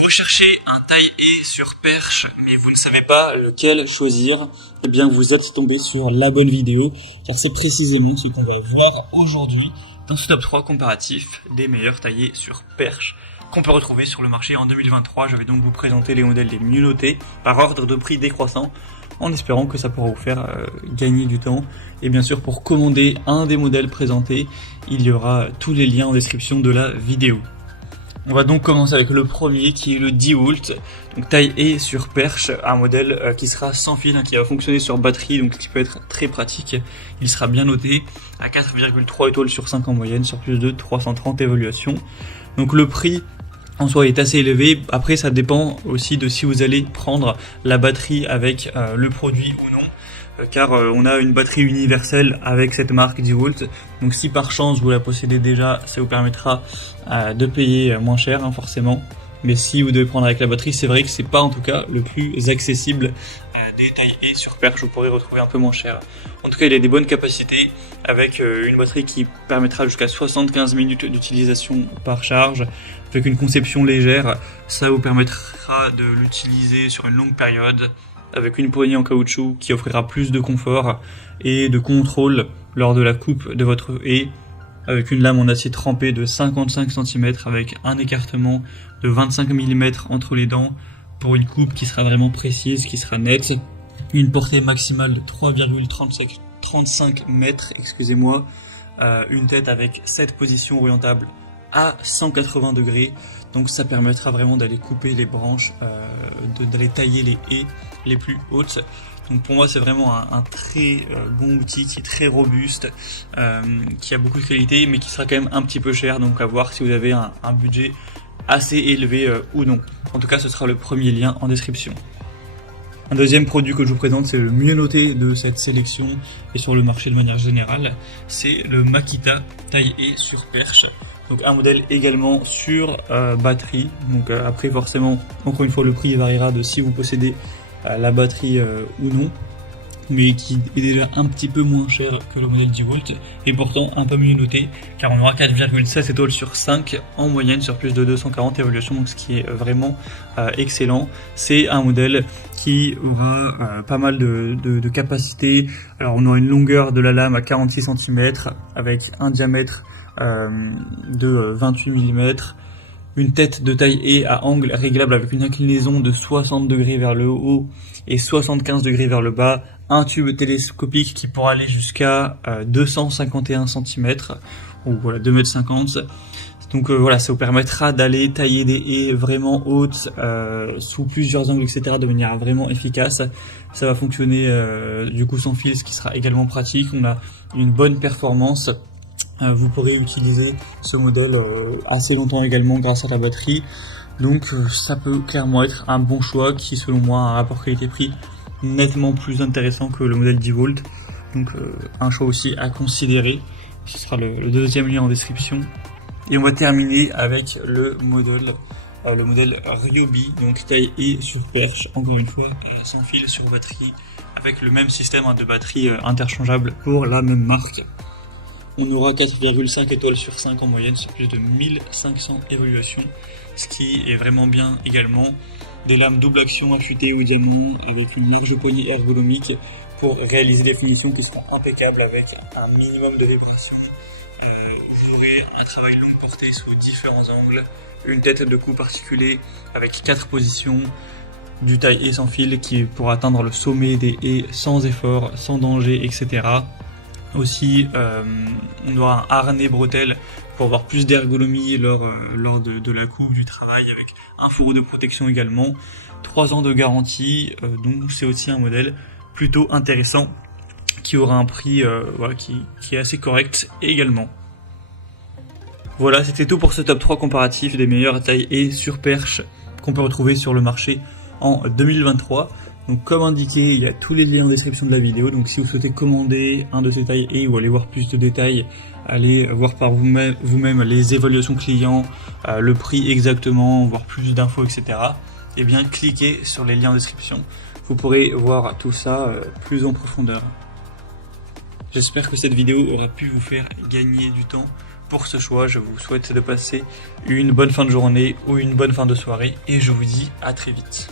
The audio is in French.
Vous recherchez un taille-haie sur perche, mais vous ne savez pas lequel choisir, eh bien vous êtes tombé sur la bonne vidéo, car c'est précisément ce qu'on va voir aujourd'hui dans ce top 3 comparatif des meilleurs taille-haies sur perche qu'on peut retrouver sur le marché en 2023. Je vais donc vous présenter les modèles les mieux notés par ordre de prix décroissant, en espérant que ça pourra vous faire gagner du temps. Et bien sûr, pour commander un des modèles présentés, il y aura tous les liens en description de la vidéo. On va donc commencer avec le premier qui est le DeWalt, donc taille-haie sur perche, un modèle qui sera sans fil, qui va fonctionner sur batterie, donc qui peut être très pratique. Il sera bien noté à 4,3 étoiles sur 5 en moyenne, sur plus de 330 évaluations. Donc le prix en soi est assez élevé. Après, ça dépend aussi de si vous allez prendre la batterie avec le produit ou non, car on a une batterie universelle avec cette marque DeWalt. Donc si par chance vous la possédez déjà, ça vous permettra de payer moins cher, forcément. Mais si vous devez prendre avec la batterie, c'est vrai que c'est pas en tout cas le plus accessible des taille-haie sur perche. Vous pourrez retrouver un peu moins cher. En tout cas, il a des bonnes capacités avec une batterie qui permettra jusqu'à 75 minutes d'utilisation par charge. Avec une conception légère, ça vous permettra de l'utiliser sur une longue période, avec une poignée en caoutchouc qui offrira plus de confort et de contrôle lors de la coupe de votre haie, avec une lame en acier trempé de 55 cm avec un écartement de 25 mm entre les dents pour une coupe qui sera vraiment précise, qui sera nette, une portée maximale de 3,35 mètres, une tête avec 7 positions orientables à 180 degrés, donc ça permettra vraiment d'aller couper les branches, d'aller tailler les haies les plus hautes. Donc pour moi c'est vraiment un très bon outil qui est très robuste, qui a beaucoup de qualité mais qui sera quand même un petit peu cher, donc à voir si vous avez un budget assez élevé ou non. En tout cas ce sera le premier lien en description. Un deuxième produit que je vous présente, c'est le mieux noté de cette sélection et sur le marché de manière générale, c'est le Makita taille-haie sur perche. Donc un modèle également sur batterie. Donc après forcément, encore une fois, le prix variera de si vous possédez la batterie ou non, mais qui est déjà un petit peu moins cher que le modèle DeWalt et pourtant un peu mieux noté, car on aura 4,7 étoiles sur 5 en moyenne sur plus de 240 évaluations, donc ce qui est vraiment excellent. C'est un modèle qui aura pas mal de capacité. Alors on aura une longueur de la lame à 46 cm avec un diamètre de 28 mm, une tête de taille-haie à angle réglable avec une inclinaison de 60 degrés vers le haut et 75 degrés vers le bas, un tube télescopique qui pourra aller jusqu'à 251 cm, ou voilà 2,50 m. Donc voilà, ça vous permettra d'aller tailler des haies vraiment hautes, sous plusieurs angles, etc., de manière vraiment efficace. Ça va fonctionner du coup sans fil, ce qui sera également pratique. On a une bonne performance. Vous pourrez utiliser ce modèle assez longtemps également grâce à la batterie. Donc ça peut clairement être un bon choix qui, selon moi, a un rapport qualité-prix nettement plus intéressant que le modèle DeWalt. Donc un choix aussi à considérer. Ce sera le deuxième lien en description. Et on va terminer avec le modèle Ryobi, donc taille-haie sur perche, encore une fois sans fil sur batterie, avec le même système de batterie interchangeable pour la même marque. On aura 4,5 étoiles sur 5 en moyenne sur plus de 1500 évaluations, ce qui est vraiment bien également. Des lames double action affûtées au diamant avec une large poignée ergonomique pour réaliser des finitions qui seront impeccables avec un minimum de vibration. Vous aurez un travail longue portée sous différents angles, une tête de coupe articulée avec 4 positions, du taille-haie sans fil qui pourra atteindre le sommet des haies sans effort, sans danger, etc. Aussi, on aura un harnais bretelle pour avoir plus d'ergonomie lors de la coupe, du travail, avec un fourreau de protection également. 3 ans de garantie, donc c'est aussi un modèle plutôt intéressant qui aura un prix qui est assez correct également. Voilà, c'était tout pour ce top 3 comparatif des meilleures taille-haie sur perche qu'on peut retrouver sur le marché en 2023. Donc comme indiqué, il y a tous les liens en description de la vidéo, donc si vous souhaitez commander un de ces taille-haie ou aller voir plus de détails, allez voir par vous-même les évaluations clients, le prix exactement, voir plus d'infos, etc. Et bien cliquez sur les liens en description, vous pourrez voir tout ça plus en profondeur. J'espère que cette vidéo aura pu vous faire gagner du temps pour ce choix. Je vous souhaite de passer une bonne fin de journée ou une bonne fin de soirée et je vous dis à très vite.